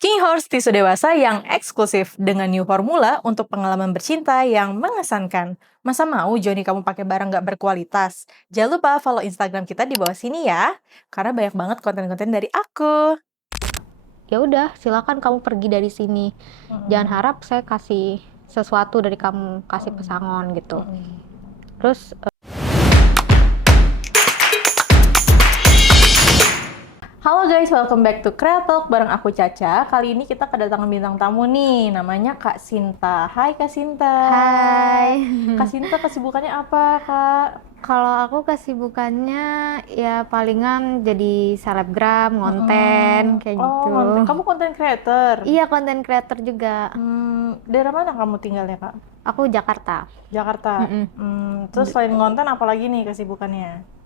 King Horse tisu dewasa yang eksklusif dengan new formula untuk pengalaman bercinta yang mengesankan. Masa mau Joni kamu pakai barang nggak berkualitas? Jangan lupa follow Instagram kita di bawah sini ya, karena banyak banget konten-konten dari aku. Ya udah, silakan kamu pergi dari sini. Jangan harap saya kasih sesuatu dari kamu, kasih pesangon gitu. Terus Halo guys, welcome back to Kreatalk bareng aku Caca. Kali ini kita kedatangan bintang tamu nih, namanya Kak Sinta. Hai Kak Sinta. hai. Kak Sinta kesibukannya apa Kak? Kalau aku kesibukannya ya palingan jadi selebgram, ngonten kayak gitu. Konten. Kamu konten creator? Iya, konten creator juga. Daerah mana kamu tinggalnya Kak? Aku Jakarta. Jakarta. Terus selain konten apalagi nih kesibukannya?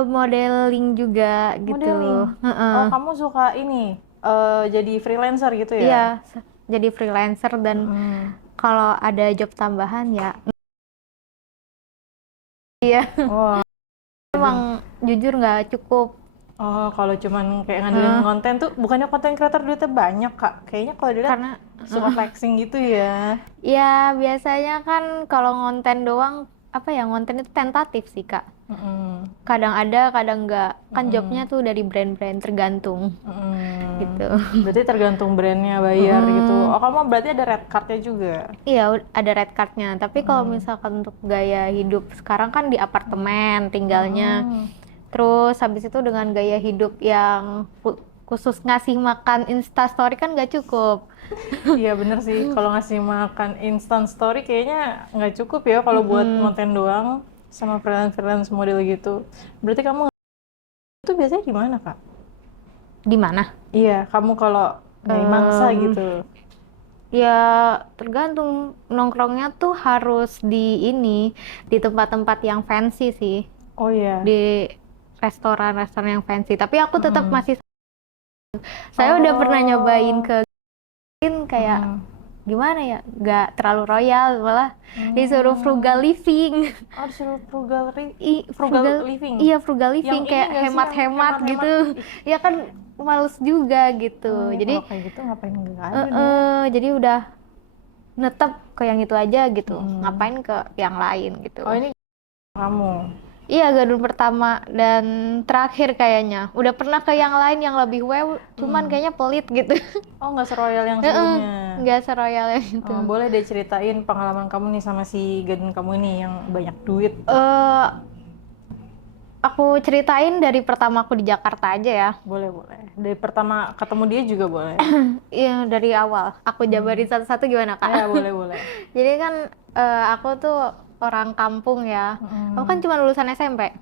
Modeling juga gitu. Modeling. Oh, kamu suka ini jadi freelancer gitu ya? Iya, jadi freelancer dan kalau ada job tambahan ya. Iya. Wah. Emang jujur nggak cukup. Oh, kalau cuman kayak ngandelin konten tuh bukannya konten creator duitnya banyak Kak? Kayaknya kalau dilihat Karena suka flexing gitu ya. ya biasanya kan kalau ngonten doang apa ya, ngonten itu tentatif sih Kak. Kadang ada, kadang enggak. Kan jobnya tuh dari brand-brand, tergantung gitu. Berarti tergantung brandnya bayar gitu. Oh, kamu berarti ada red cardnya juga? Iya, ada red cardnya. Tapi kalau misalkan untuk gaya hidup sekarang kan di apartemen tinggalnya. Terus habis itu dengan gaya hidup yang khusus ngasih makan Instastory kan nggak cukup. Iya bener sih, kalau ngasih makan instant story kayaknya nggak cukup ya kalau buat konten doang sama freelance model gitu. Berarti kamu itu biasanya di mana Kak? Di mana? Iya, kamu kalau nyari mangsa gitu. Ya tergantung, nongkrongnya tuh harus di di tempat-tempat yang fancy sih. Oh iya. Di restoran-restoran yang fancy. Tapi aku tetap masih, saya udah pernah nyobain ke kayak gimana ya, nggak terlalu royal, malah disuruh frugal living. Oh, disuruh frugal Frugal living. Iya, frugal living, Yang kayak ini nggak sih, yang hemat-hemat gitu. Ya kan males juga gitu. Ya, Jadi kalau kayak gitu ngapain nggak ada deh. jadi udah netep ke yang itu aja gitu. Ngapain ke yang lain gitu. Oh, ini kamu. Iya, gadun pertama dan terakhir kayaknya. Udah pernah ke yang lain yang lebih wow, cuman kayaknya pelit gitu. Oh, nggak seroyal yang sebelumnya. Nggak seroyal yang itu. Boleh deh ceritain pengalaman kamu nih sama si gadun kamu ini yang banyak duit. Aku ceritain dari pertama aku di Jakarta aja ya. Boleh. Dari pertama ketemu dia juga boleh. Iya, dari awal. Aku jabarin satu-satu gimana Kak? Ya, boleh. Jadi kan aku tuh orang kampung ya. Aku kan cuma lulusan SMP.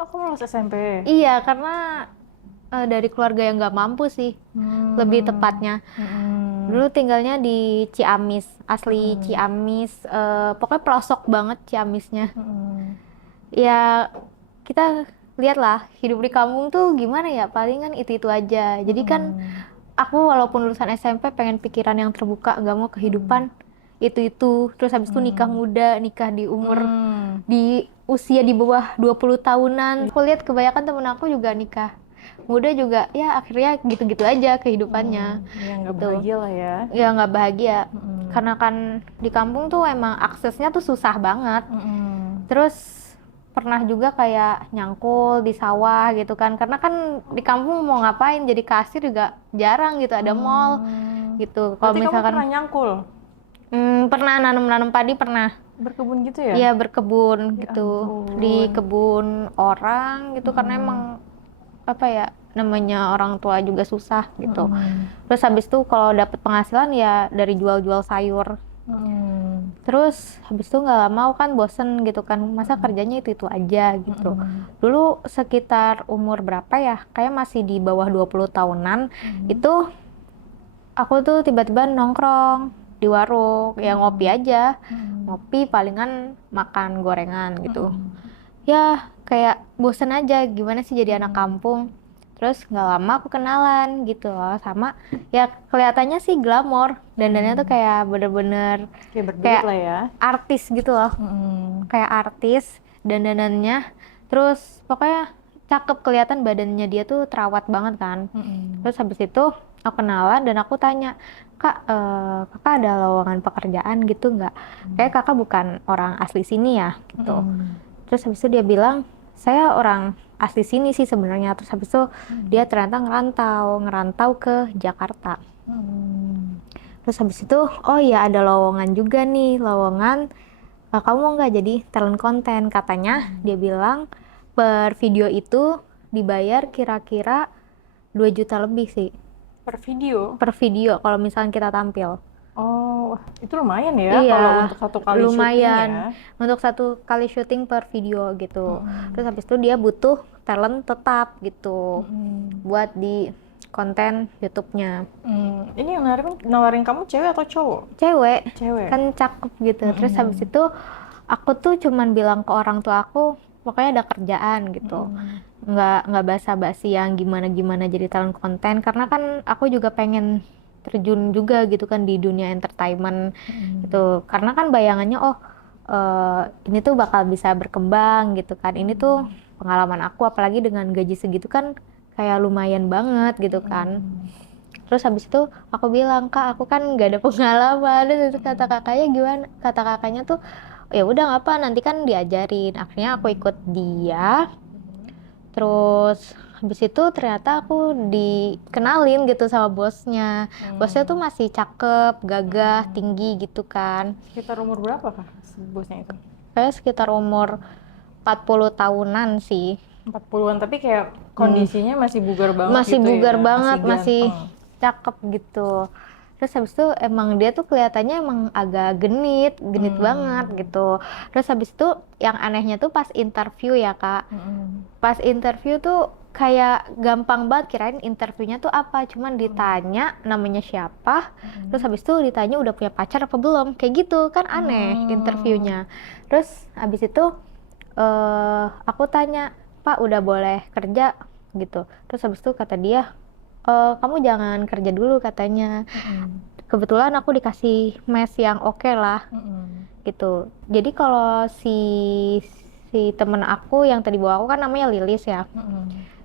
Oh, kamu lulus SMP? Iya, karena dari keluarga yang nggak mampu sih, lebih tepatnya. Dulu tinggalnya di Ciamis, asli Ciamis. Pokoknya pelosok banget Ciamisnya. Ya, kita lihatlah hidup di kampung tuh gimana ya, palingan itu aja. Jadi kan aku walaupun lulusan SMP pengen pikiran yang terbuka, nggak mau kehidupan itu terus habis itu nikah muda, nikah di umur di usia di bawah 20 tahunan. Aku lihat kebanyakan temen aku juga nikah muda juga, ya akhirnya gitu-gitu aja kehidupannya. Ya nggak bahagia lah ya. Ya nggak bahagia, karena kan di kampung tuh emang aksesnya tuh susah banget. Terus pernah juga kayak nyangkul di sawah gitu kan, karena kan di kampung mau ngapain, jadi kasir juga jarang gitu, ada mall gitu. Kalau Berarti misalkan kamu pernah nyangkul? pernah nanam padi, pernah. Berkebun gitu ya? Iya, berkebun Ya gitu ampun. di kebun orang gitu, karena emang apa ya, namanya orang tua juga susah gitu. Terus habis itu kalau dapat penghasilan ya dari jual-jual sayur. Terus habis itu nggak lama kan bosen gitu kan, masa kerjanya itu aja gitu. Dulu sekitar umur berapa ya, kayak masih di bawah 20 tahunan, itu aku tuh tiba-tiba nongkrong di warung, ya ngopi aja. Ngopi palingan makan gorengan gitu. Ya kayak bosen aja, gimana sih jadi anak kampung. Terus nggak lama aku kenalan gitu loh sama, ya kelihatannya sih glamor, dandannya tuh kayak bener-bener Kayak berduit kayak lah ya. artis gitu loh. Kayak artis dandanannya. Terus pokoknya cakep, kelihatan badannya dia tuh terawat banget kan. Terus habis itu aku kenalan dan aku tanya, Kak, kakak ada lowongan pekerjaan gitu nggak? Kayak kakak bukan orang asli sini ya, gitu. Terus habis itu dia bilang, saya orang asli sini sih sebenarnya. Terus habis itu dia ternyata ngerantau ke Jakarta. Terus habis itu, oh ya ada lowongan juga nih, lowongan kamu mau nggak jadi talent konten? Katanya dia bilang per video itu dibayar kira-kira 2 juta lebih sih Per video? per video kalau misalnya kita tampil. Oh, wah, itu lumayan ya Iya, kalau untuk satu kali syuting ya. lumayan untuk satu kali syuting per video gitu. Terus habis itu dia butuh talent tetap gitu buat di konten YouTube-nya. Ini yang nawarin kamu cewek atau cowok? Cewek, Cewek. kan cakep gitu. Terus habis itu aku tuh cuman bilang ke orang tua aku, pokoknya ada kerjaan gitu. Nggak basa-basi yang gimana-gimana jadi talent konten, karena kan aku juga pengen terjun juga gitu kan di dunia entertainment gitu. Karena kan bayangannya ini tuh bakal bisa berkembang gitu kan. Ini tuh pengalaman aku, apalagi dengan gaji segitu kan kayak lumayan banget gitu kan. Terus habis itu aku bilang, Kak, aku kan nggak ada pengalaman. Terus kata kakaknya gimana? Kata kakaknya tuh, ya udah nggak apa, nanti kan diajarin. Akhirnya aku ikut dia. Terus habis itu ternyata aku dikenalin gitu sama bosnya. Bosnya tuh masih cakep, gagah, tinggi gitu kan. Sekitar umur berapa kah bosnya itu? Kayak sekitar umur 40 tahunan sih. 40-an, tapi kayak kondisinya masih bugar banget Masih gitu bugar ya? banget, masih ganteng. cakep gitu. Terus habis itu emang dia tuh kelihatannya emang agak genit banget gitu. Terus habis itu yang anehnya tuh pas interview ya Kak. Pas interview tuh kayak gampang banget, kirain interviewnya tuh apa, cuman ditanya namanya siapa, terus habis itu ditanya udah punya pacar apa belum, kayak gitu kan aneh interviewnya. Terus habis itu aku tanya, Pak udah boleh kerja gitu. Terus habis itu kata dia, kamu jangan kerja dulu katanya. Kebetulan aku dikasih mes yang oke lah gitu. Jadi kalau si temen aku yang tadi bawa aku kan namanya Lilis ya.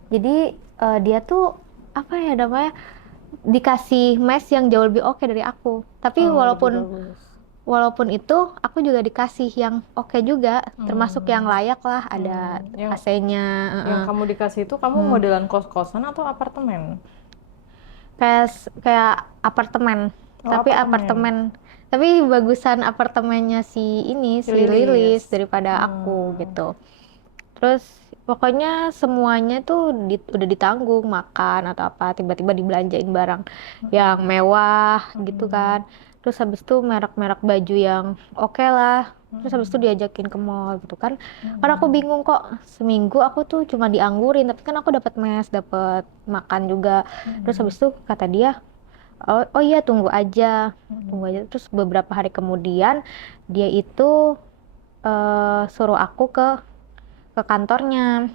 Jadi dia tuh apa ya namanya, dikasih mes yang jauh lebih oke dari aku. Tapi walaupun itu aku juga dikasih yang oke juga, termasuk yang layak lah, ada AC-nya. Yang kamu dikasih itu kamu modelan kos-kosan atau apartemen? Kayak apartemen, tapi apartemen. Tapi bagusan apartemennya si Lilis daripada aku gitu. Terus pokoknya semuanya tuh udah ditanggung, makan atau apa, tiba-tiba dibelanjain barang yang mewah gitu kan. Terus habis itu merek-merek baju yang oke lah. Terus habis itu diajakin ke mall gitu kan. Karena aku bingung kok, seminggu aku tuh cuma dianggurin, tapi kan aku dapat mes, dapat makan juga. Terus habis itu kata dia, oh iya tunggu aja. Terus beberapa hari kemudian dia itu suruh aku ke kantornya,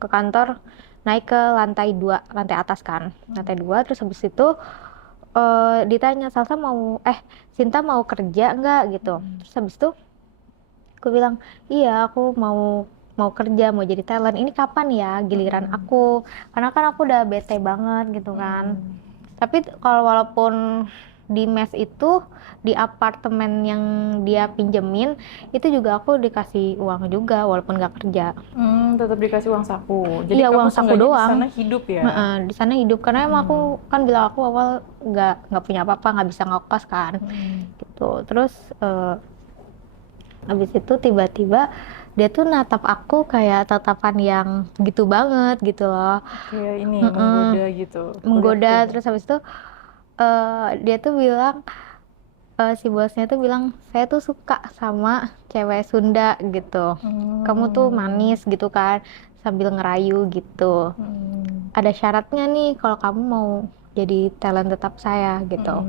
ke kantor, naik ke lantai 2, lantai atas kan, lantai 2. Terus habis itu ditanya, Sinta mau kerja nggak gitu. Terus habis itu aku bilang, iya aku mau kerja, mau jadi talent. Ini kapan ya giliran aku, karena kan aku udah bete banget gitu kan. Tapi kalau walaupun di mes itu, di apartemen yang dia pinjemin, itu juga aku dikasih uang juga walaupun nggak kerja. Tetap dikasih uang saku. Jadi Iya, kamu uang saku seenggaknya doang. di sana hidup ya? Di sana hidup, karena emang aku kan bilang aku awal nggak punya apa-apa, nggak bisa ngekos kan, gitu. Terus habis itu tiba-tiba dia tuh natap aku kayak tatapan yang gitu banget gitu loh. Kayak ini menggoda gitu. Menggoda. Terus habis itu dia tuh bilang, si bosnya tuh bilang, saya tuh suka sama cewek Sunda gitu. Kamu tuh manis gitu kan, sambil ngerayu gitu. Ada syaratnya nih kalau kamu mau jadi talent tetap saya gitu.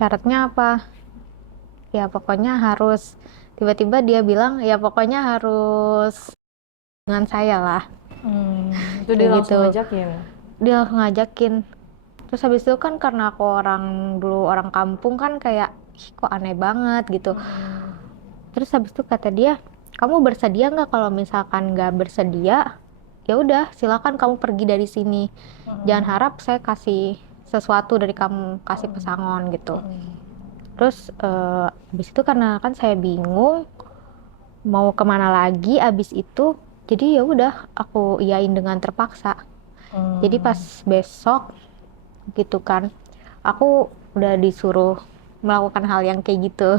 Syaratnya apa? Ya pokoknya harus, tiba-tiba dia bilang, ya pokoknya harus dengan saya lah. Itu dia langsung gitu. ngajakin? Dia langsung ngajakin. Terus habis itu kan karena aku dulu orang kampung kan kayak, kok aneh banget gitu. Terus habis itu kata dia, kamu bersedia nggak? Kalau misalkan nggak bersedia, ya udah silakan kamu pergi dari sini. Jangan harap saya kasih sesuatu dari kamu, kasih pesangon gitu. Terus habis itu karena kan saya bingung mau kemana lagi abis itu, jadi ya udah aku iyain dengan terpaksa. Jadi pas besok gitu kan, aku udah disuruh melakukan hal yang kayak gitu.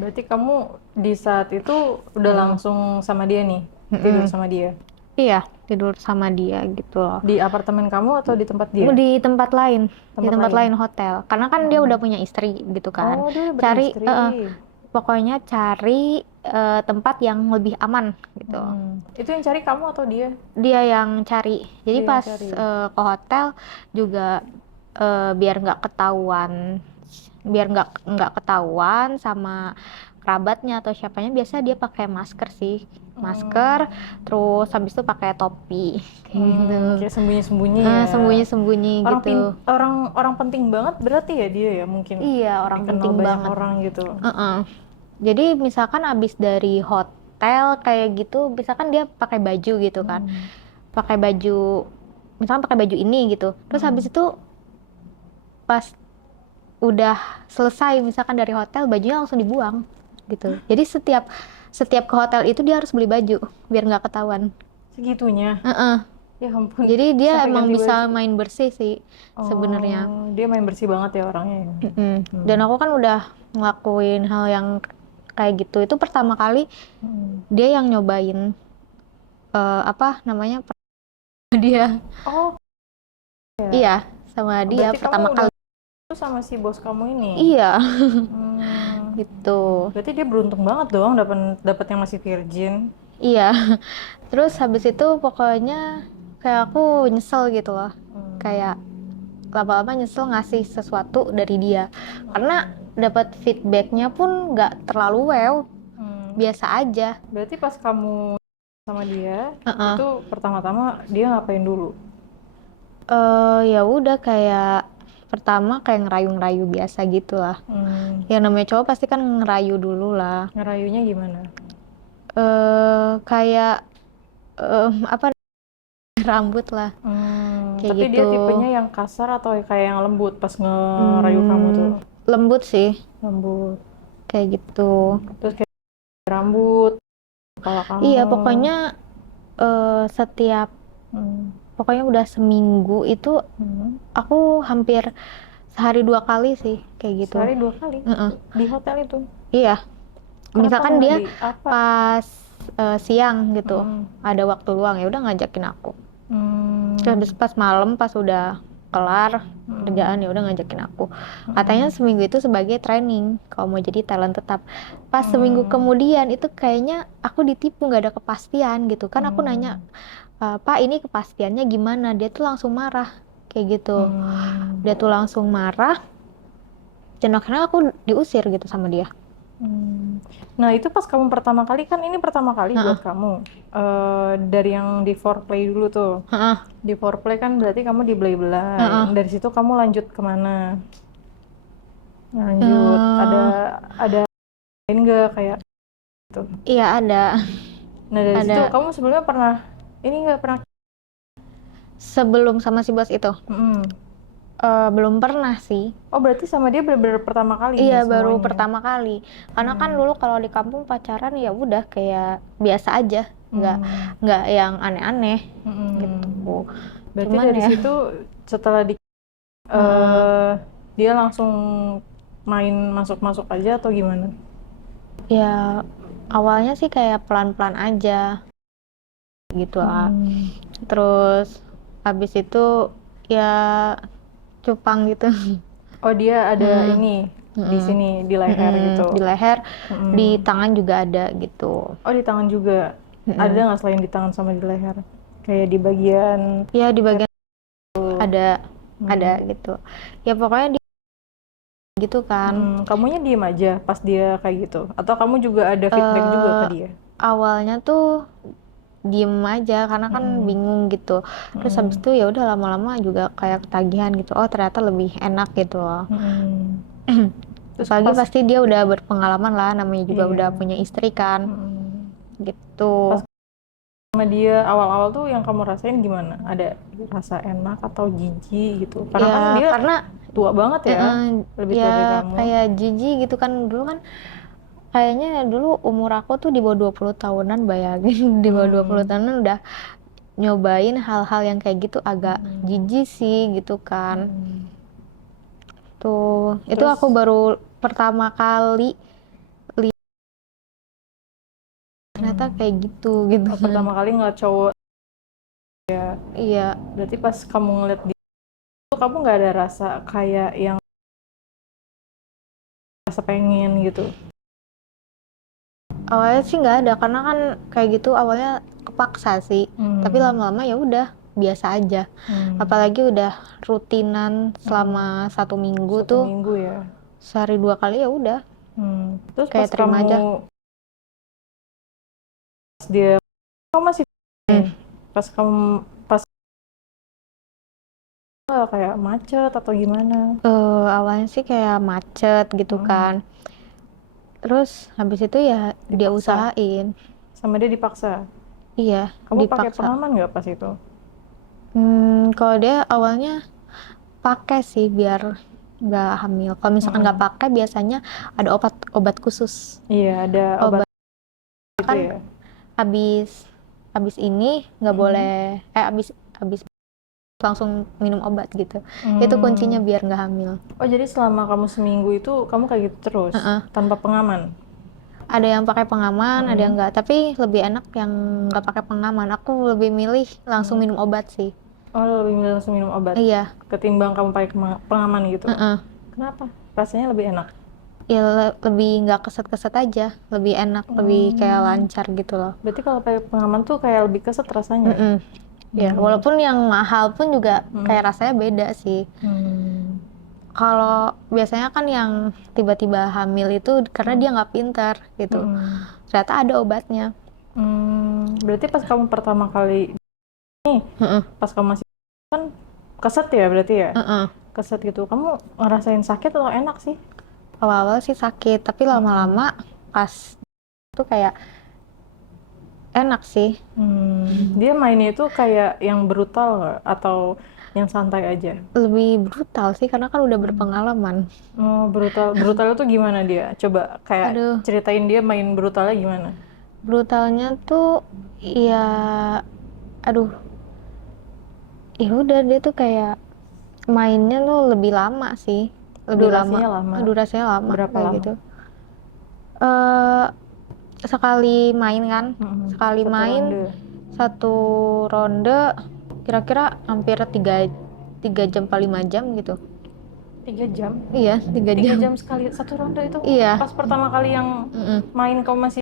Berarti kamu di saat itu udah langsung sama dia nih, tidur sama dia? Iya, tidur sama dia gitu loh. Di apartemen kamu atau di tempat dia? Di tempat lain, di Tempat tempat lain? lain hotel. Karena kan dia udah punya istri gitu kan. Oh, dia udah Cari, beristri. pokoknya cari tempat yang lebih aman gitu. Itu yang cari kamu atau dia? Dia yang cari. Jadi Dia yang pas cari. ke hotel juga biar nggak ketahuan sama kerabatnya atau siapanya, biasa dia pakai masker sih, masker, terus habis itu pakai topi kayak gitu. Kayak sembunyi-sembunyi ya. Sembunyi-sembunyi Orang gitu. orang penting banget berarti ya dia ya, mungkin Iya, orang dikenal penting banyak banget. orang gitu. Jadi misalkan abis dari hotel kayak gitu, misalkan dia pakai baju gitu kan, pakai baju, misalkan pakai baju ini gitu. Terus habis itu pas udah selesai misalkan dari hotel, bajunya langsung dibuang gitu. Jadi setiap ke hotel itu dia harus beli baju biar nggak ketahuan. Segitunya. Heeh. Ya ampun. Jadi dia Sampai emang ganti bisa baju. main bersih sih sebenarnya. Dia main bersih banget ya orangnya ya. Dan aku kan udah ngelakuin hal yang kayak gitu. Itu pertama kali dia yang nyobain apa namanya dia. Oh, Iya, sama dia berarti pertama kamu udah kali. sama si bos kamu ini. Iya, Hmm, gitu. berarti dia beruntung banget dong dapat yang masih virgin. Iya. Terus habis itu pokoknya kayak aku nyesel gitu loh. Kayak lama-lama nyesel ngasih sesuatu dari dia. Karena dapat feedbacknya pun nggak terlalu wow, biasa aja. Berarti pas kamu sama dia, itu pertama-tama dia ngapain dulu? Ya udah kayak pertama kayak ngerayu-ngerayu biasa gitu lah. Yang namanya cowok pasti kan ngerayu dulu lah. Ngerayunya gimana? Kayak apa rambut lah. Kayak Tapi dia gitu. tipenya yang kasar atau kayak yang lembut pas ngerayu kamu tuh? Lembut sih, Lembut. kayak gitu. Terus kayak rambut, kepala kamu. Iya, pokoknya setiap pokoknya udah seminggu itu aku hampir sehari 2 kali sih kayak gitu. Sehari 2 kali? Di hotel itu? Iya. Kenapa Misalkan nggak dia di apa? pas siang gitu, ada waktu luang, ya udah ngajakin aku. Terus habis pas malam pas udah kelar kerjaan, ya udah ngajakin aku. Katanya seminggu itu sebagai training kalau mau jadi talent tetap. Pas seminggu kemudian itu kayaknya aku ditipu, nggak ada kepastian gitu kan. Aku nanya, Pak ini kepastiannya gimana? Dia tuh langsung marah kayak gitu. Dia tuh langsung marah dan akhirnya aku diusir gitu sama dia. Nah itu pas kamu pertama kali, kan ini pertama kali buat kamu. Dari yang di foreplay dulu tuh. Di foreplay kan berarti kamu dibelai-belai. Dari situ kamu lanjut kemana? Lanjut, ada lain nggak kayak gitu? Iya ada. Nah dari Ada. situ kamu sebelumnya pernah, ini nggak pernah? Sebelum sama si bos itu belum pernah sih. Oh berarti sama dia benar-benar pertama kali Iya, nih baru semuanya? pertama kali. Karena kan dulu kalau di kampung pacaran ya udah kayak biasa aja, nggak yang aneh-aneh gitu. Berarti Cuman dari ya, situ setelah dia langsung main masuk-masuk aja atau gimana? ya awalnya sih kayak pelan-pelan aja gitu lah. Terus habis itu ya cupang gitu. Oh dia ada ini di sini di leher gitu. Di leher, di tangan juga ada gitu. Oh di tangan juga. Ada nggak selain di tangan sama di leher? Kayak di bagian Ya di bagian ada gitu. Ya pokoknya gitu kan. kamunya diem aja pas dia kayak gitu? Atau kamu juga ada feedback juga ke dia? Awalnya tuh diem aja karena kan bingung gitu. Terus habis itu ya udah lama-lama juga kayak ketagihan gitu. Oh ternyata lebih enak gitu loh. Terus Apalagi pasti dia udah berpengalaman lah, namanya juga Iya. udah punya istri kan. Gitu. sama dia awal-awal tuh yang kamu rasain gimana? Ada rasa enak atau jijik gitu? Karena kan Ya dia karena tua banget ya, lebih tua dari ya kamu. kayak jijik gitu kan, dulu kan kayaknya dulu umur aku tuh di bawah 20 tahunan, bayangin di bawah 20 tahunan udah nyobain hal-hal yang kayak gitu, agak jijik sih gitu kan. Tuh, itu Terus aku baru pertama kali lihat ternyata kayak gitu gitu. pertama kali ngeliat cowok, Iya, berarti pas kamu ngeliat dia tuh kamu nggak ada rasa kayak yang rasa pengen gitu? awalnya sih nggak ada karena kan kayak gitu awalnya kepaksa sih. Tapi lama-lama ya udah biasa aja. Apalagi udah rutinan selama 1 minggu Satu tuh, minggu ya. sehari 2 kali ya udah Terus pas kayak terima aja. pas dia kamu masih pas kamu pas kayak macet atau gimana? Awalnya sih kayak macet gitu kan. Terus habis itu ya dia Dipaksa. usahain. Sama dia dipaksa. Iya, Kamu pakai dipaksa. pengaman nggak pas itu? Kalau dia awalnya pakai sih biar nggak hamil. Kalau misalkan nggak pakai, biasanya ada obat khusus. Iya, ada obat Obat gitu kan ya. habis ini nggak boleh, habis langsung minum obat gitu. Itu kuncinya biar nggak hamil. Oh, jadi selama kamu seminggu itu kamu kayak gitu terus tanpa pengaman? Ada yang pakai pengaman, ada yang nggak. Tapi lebih enak yang nggak pakai pengaman. Aku lebih milih langsung minum obat sih. Oh, lebih milih langsung minum obat Iya. ketimbang kamu pakai pengaman gitu? Kenapa? Rasanya lebih enak? Ya lebih nggak keset-keset aja, lebih enak, lebih kayak lancar gitu loh. Berarti kalau pakai pengaman tuh kayak lebih keset rasanya? Ya, walaupun yang mahal pun juga kayak rasanya beda sih. Kalau biasanya kan yang tiba-tiba hamil itu karena dia nggak pintar gitu. Ternyata ada obatnya. Berarti pas kamu pertama kali pas kamu masih kan keset ya berarti ya? Keset gitu. Kamu ngerasain sakit atau enak sih? Awal-awal sih sakit, tapi lama-lama pas tuh kayak enak sih. Dia mainnya itu kayak yang brutal nggak? Atau yang santai aja? Lebih brutal sih karena kan udah berpengalaman. Oh, brutal. Brutal itu gimana dia? Coba kayak Aduh, ceritain dia main brutalnya gimana? brutalnya tuh ya, aduh, ya udah dia tuh kayak mainnya tuh lebih lama sih, lebih Durasinya lama. durasinya lama Berapa kayak lama? gitu. eh Sekali main kan, sekali Satu main ronde. satu ronde kira-kira hampir 3 jam 5 jam gitu. 3 jam? Iya, 3 jam. jam sekali satu ronde itu? Iya. Pas pertama kali yang main kamu masih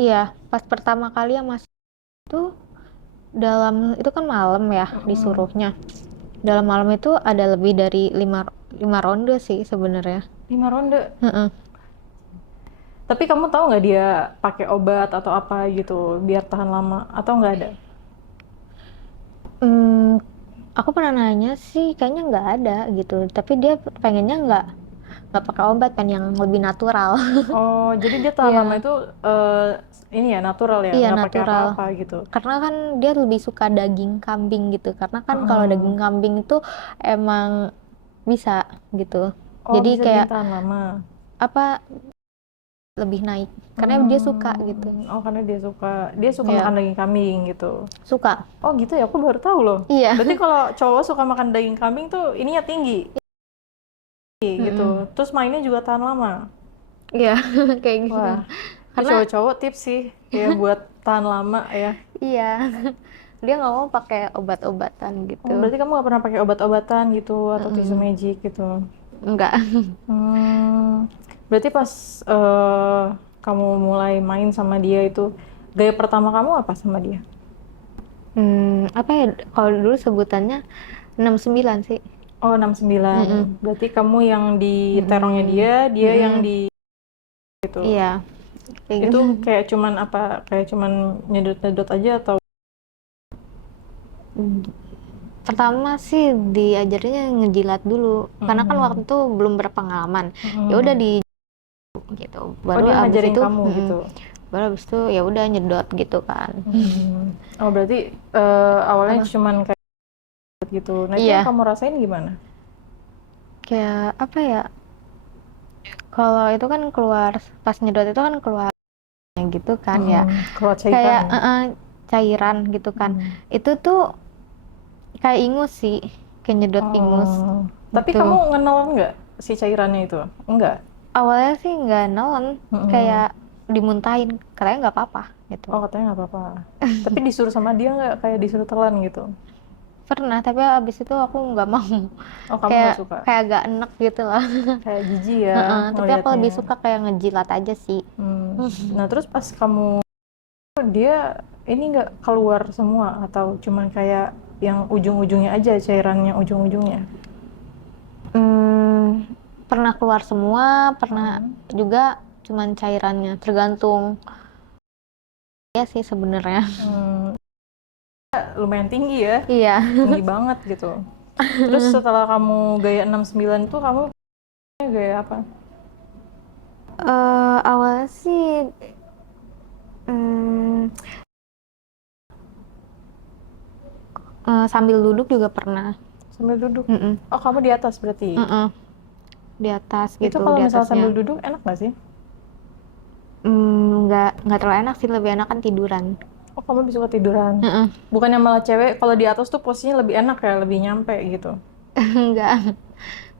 Iya, pas pertama kali yang masih itu itu kan malam ya disuruhnya. Dalam malam itu ada lebih dari 5 ronde sih sebenarnya. 5 ronde? Tapi kamu tahu nggak dia pakai obat atau apa gitu biar tahan lama atau nggak ada? Aku pernah nanya sih, kayaknya nggak ada gitu. Tapi dia pengennya nggak pakai obat kan, yang lebih natural. Oh, jadi dia tahan Iya. lama itu ini ya natural ya, Iya, nggak pakai natural. apa-apa gitu. Karena kan dia lebih suka daging kambing gitu. Karena kan kalau daging kambing itu emang bisa gitu. Oh, Jadi bisa kayak bikin tahan lama. apa, lebih naik. Karena dia suka gitu. Oh, karena dia suka Iya. makan daging kambing gitu. Suka. Oh, gitu ya, aku baru tahu loh. Iya. Berarti kalau cowok suka makan daging kambing tuh ininya tinggi gitu. Terus mainnya juga tahan lama. Iya, kayak gitu. Wah, Karena cowok-cowok tips sih ya buat tahan lama ya. iya, dia nggak mau pakai obat-obatan Oh, gitu. berarti kamu nggak pernah pakai obat-obatan gitu atau tisu magic gitu? Enggak. Berarti pas kamu mulai main sama dia itu, gaya pertama kamu apa sama dia? Apa ya, kalau dulu sebutannya 69 sih. Oh, 69. Berarti kamu yang di terongnya dia yang di gitu. Iya, kayak Itu gitu. kayak cuman apa? Kayak cuman nyedot-nyedot aja atau Pertama sih diajarinnya ngejilat dulu, karena kan waktu itu belum berpengalaman. Ya udah di gitu. oh Baru dia abis ngajarin itu kamu gitu? baru habis itu ya udah nyedot gitu kan. Oh berarti awalnya Apa? cuman kayak gitu. Nah itu yang Iya, kamu rasain gimana? kayak apa ya, kalau itu kan keluar pas nyedot itu kan keluar gitu kan ya, Keluar cairan kayak ya? cairan gitu kan. Itu tuh kayak ingus sih, kayak nyedot ingus Oh, tapi gitu. kamu ngenal nggak si cairannya itu? Enggak. Awalnya sih nggak nelen, Mm-mm. kayak dimuntahin, katanya nggak apa-apa gitu. Oh katanya nggak apa-apa. Tapi disuruh sama dia nggak kayak disuruh telan gitu? Pernah, tapi abis itu aku nggak mau. Oh kamu kayak nggak suka? kayak agak enek gitu lah. Kayak jijik ya Tapi aku lebih ngelihatnya. suka kayak ngejilat aja sih. Nah terus pas kamu dia ini nggak keluar semua atau cuman kayak yang ujung-ujungnya aja cairannya ujung-ujungnya? Hmm, pernah keluar semua, pernah Hmm. juga cuman cairannya, tergantung ya sih sebenarnya. Hmm, lumayan tinggi ya, Iya. tinggi banget gitu. Terus setelah kamu gaya 69 tuh kamu gaya apa? Awalnya sih hmm, sambil duduk juga pernah. Sambil duduk. Mm-mm. Oh kamu di atas berarti? Mm-mm. Di atas Itu gitu, kalau di misalnya sambil atasnya. duduk enak nggak sih? Nggak terlalu enak sih, lebih enak kan tiduran. Oh kamu bisa ketiduran. Mm-mm. Bukannya malah cewek kalau di atas tuh posisinya lebih enak ya, lebih nyampe gitu. nggak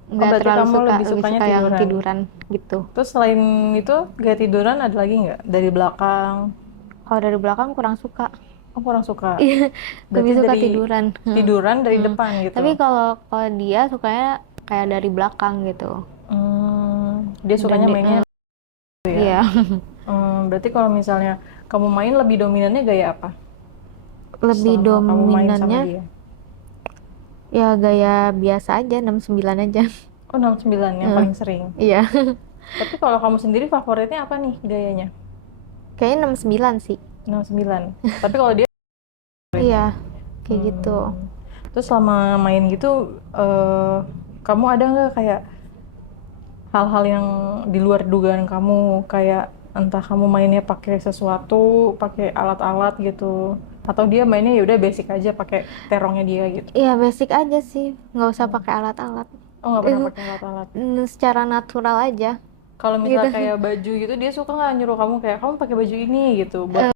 Oh nggak berarti terlalu kamu suka, lebih lebih sukanya suka yang tiduran. tiduran gitu. Terus selain itu gaya tiduran ada lagi nggak? Dari belakang? Kalau dari belakang kurang suka. Oh kurang suka. Iya, lebih Berarti suka dari tiduran. tiduran dari Hmm. depan Tapi gitu. kalau kalau dia sukanya kayak dari belakang gitu. Dia Dan sukanya mainnya gitu ya. iya, Berarti kalau misalnya kamu main lebih dominannya gaya apa? lebih Selama kamu main sama dominannya dia. ya gaya biasa aja, 69 aja. Oh 69 yang Heeh. paling sering. Iya, Tapi kalau kamu sendiri favoritnya apa nih gayanya? kayaknya 69 sih. 69. Tapi kalau dia Iya, favoritnya. kayak gitu. Hmm. Terus selama main gitu, kamu ada nggak kayak hal-hal yang di luar dugaan kamu, kayak entah kamu mainnya pakai sesuatu, pakai alat-alat gitu, atau dia mainnya ya udah basic aja pakai terongnya dia gitu. Iya, basic aja sih, nggak usah pakai alat-alat. Oh nggak pernah pakai alat-alat. Secara natural aja Kalau gitu. misalnya kayak baju gitu, dia suka nggak nyuruh kamu kayak kamu pakai baju ini gitu buat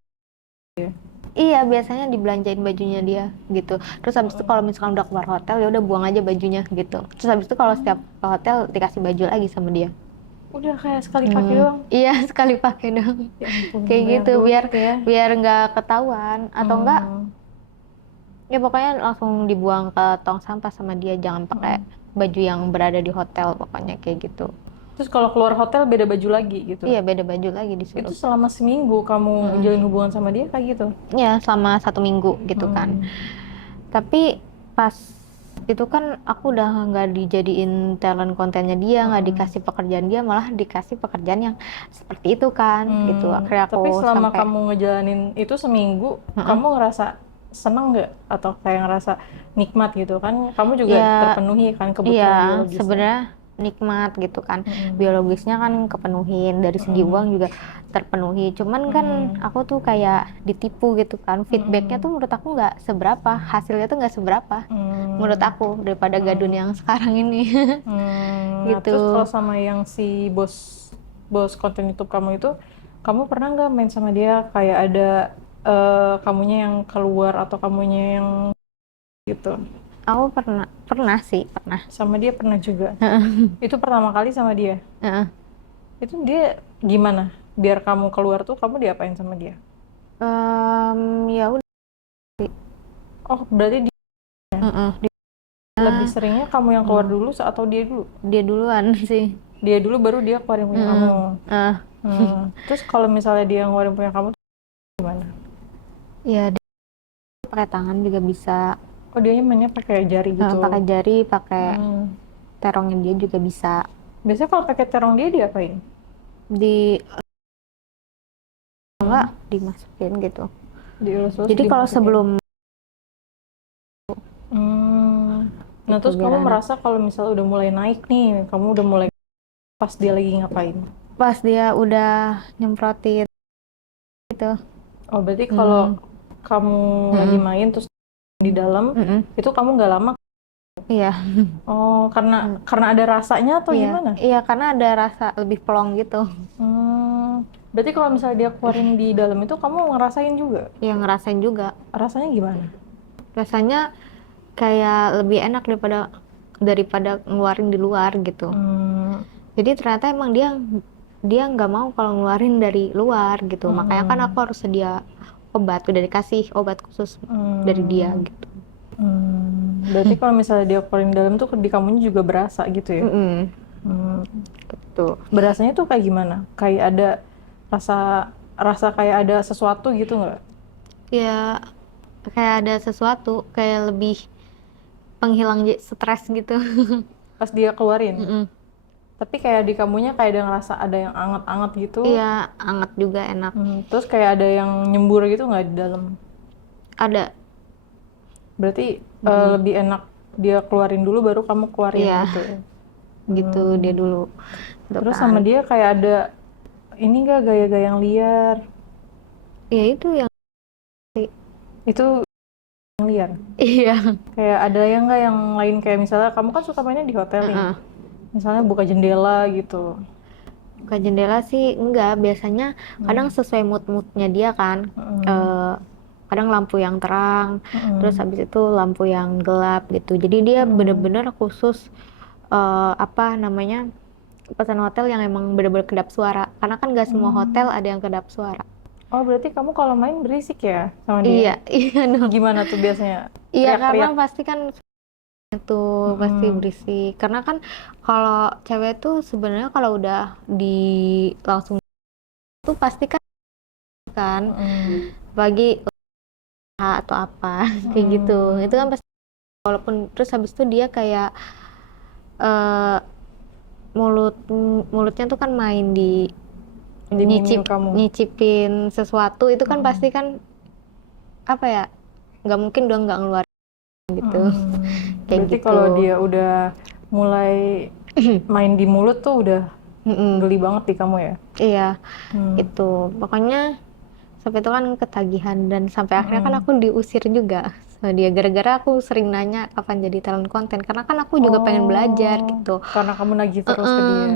dia. Iya, biasanya dibelanjain bajunya dia gitu. Terus habis itu kalau misalkan udah keluar hotel ya udah buang aja bajunya gitu. Terus habis itu kalau setiap ke hotel dikasih baju lagi sama dia. Udah kayak sekali pakai doang. Iya, sekali pakai dong. Ya ampun, Kayak banyak gitu biar duit ya. biar nggak ketahuan atau enggak Hmm. ya pokoknya langsung dibuang ke tong sampah sama dia, jangan pakai Hmm. baju yang berada di hotel pokoknya kayak gitu. Terus kalau keluar hotel beda baju lagi gitu. Iya, beda baju lagi Itu disuruh. selama seminggu kamu jalin hubungan sama dia kayak gitu. Ya, selama 1 minggu gitu kan. Hmm. Tapi pas itu kan aku udah nggak dijadiin talent kontennya dia, nggak dikasih pekerjaan dia, malah dikasih pekerjaan yang seperti itu kan gitu. Akhirnya Tapi aku selama sampai kamu ngejalanin itu seminggu, Heeh. kamu ngerasa seneng nggak? Atau kayak ngerasa nikmat gitu kan? Kamu juga Ya terpenuhi kan iya, kebutuhan biologisnya. sebenarnya nikmat gitu kan, biologisnya kan kepenuhin, dari segi uang juga terpenuhi. Cuman kan aku tuh kayak ditipu gitu kan, feedbacknya tuh menurut aku nggak seberapa, hasilnya tuh nggak seberapa menurut aku daripada gadun yang sekarang ini. Nah, Gitu. terus kalau sama yang si bos bos konten YouTube kamu itu, kamu pernah nggak main sama dia kayak ada kamunya yang keluar atau kamunya yang gitu? Aku pernah pernah sih, pernah. Sama dia pernah juga. Itu pertama kali sama dia. Heeh. Itu dia gimana? Biar kamu keluar tuh kamu diapain sama dia? Ya udah sih. Oh, berarti Heeh. lebih seringnya kamu yang keluar dulu atau dia dulu? Dia duluan sih. Dia dulu baru dia keluarin punya kamu. Eh, Terus kalau misalnya dia ngeluarin punya kamu tuh gimana? ya dia pakai tangan juga bisa, Oh, dia mainnya pakai jari gitu. pakai jari, pakai Hmm. terongnya dia juga bisa. Biasanya kalau pakai terong dia diapain? Di enggak dimasukin gitu. Dielus-elus Jadi kalau dimasukin. sebelum Nah, itu terus biar kamu enak. merasa kalau misalnya udah mulai naik nih, kamu udah mulai pas dia lagi ngapain? Pas dia udah nyemprotin gitu. Oh, berarti kalau kamu lagi main terus di dalam, itu kamu nggak lama? Iya. Oh, karena ada rasanya atau Iya, gimana? iya karena ada rasa lebih plong gitu. Berarti kalau misalnya dia keluarin di dalam itu kamu ngerasain juga? Yang ngerasain juga. Rasanya gimana? Rasanya kayak lebih enak daripada ngeluarin di luar gitu. Jadi ternyata emang dia nggak mau kalau ngeluarin dari luar gitu. Makanya kan aku harus sedia obat, udah dikasih obat khusus dari dia gitu. Berarti kalau misalnya dia keluarin di dalam tuh di kamunya juga berasa gitu ya? Gitu. Berasanya tuh kayak gimana? Kayak ada rasa kayak ada sesuatu gitu nggak? Ya kayak ada sesuatu, kayak lebih penghilang stres gitu. Pas dia keluarin? Tapi kayak di kamunya kayak ada ngerasa ada yang anget-anget gitu. Iya, anget juga enak. Terus kayak ada yang nyembur gitu nggak di dalam? Ada. Berarti lebih enak dia keluarin dulu baru kamu keluarin Iya. gitu. Gitu dia dulu. Gitu Terus kan. sama dia kayak ada ini nggak gaya-gaya yang liar? Ya itu yang Itu yang liar? iya. Kayak ada yang nggak yang lain kayak misalnya kamu kan suka mainnya di hotel nih. Misalnya buka jendela gitu. Buka jendela sih enggak, biasanya kadang sesuai mood-moodnya dia kan. Kadang lampu yang terang, terus habis itu lampu yang gelap gitu. Jadi dia bener-bener khusus apa namanya, pesan hotel yang emang bener-bener kedap suara. Karena kan gak semua hotel ada yang kedap suara. Oh, berarti kamu kalau main berisik ya sama Iya, dia? iya dong. Gimana tuh biasanya? Iya karena Teriak-teriak? pasti kan itu pasti berisik. Karena kan kalau cewek tuh sebenarnya kalau udah langsung tuh pasti kan bagi atau apa kayak gitu. Itu kan pasti walaupun terus habis itu dia kayak eh mulutnya tuh kan main di Mimim kamu? nyicipin sesuatu itu kan pasti kan apa ya, nggak mungkin dong nggak ngeluarin gitu. Kayak Berarti gitu. kalau dia udah mulai main di mulut tuh udah geli banget di kamu ya? Iya, itu pokoknya sampai itu kan ketagihan dan sampai akhirnya kan aku diusir juga sama dia gara-gara aku sering nanya kapan jadi talent konten karena kan aku juga pengen belajar gitu. Karena kamu nagih terus ke dia.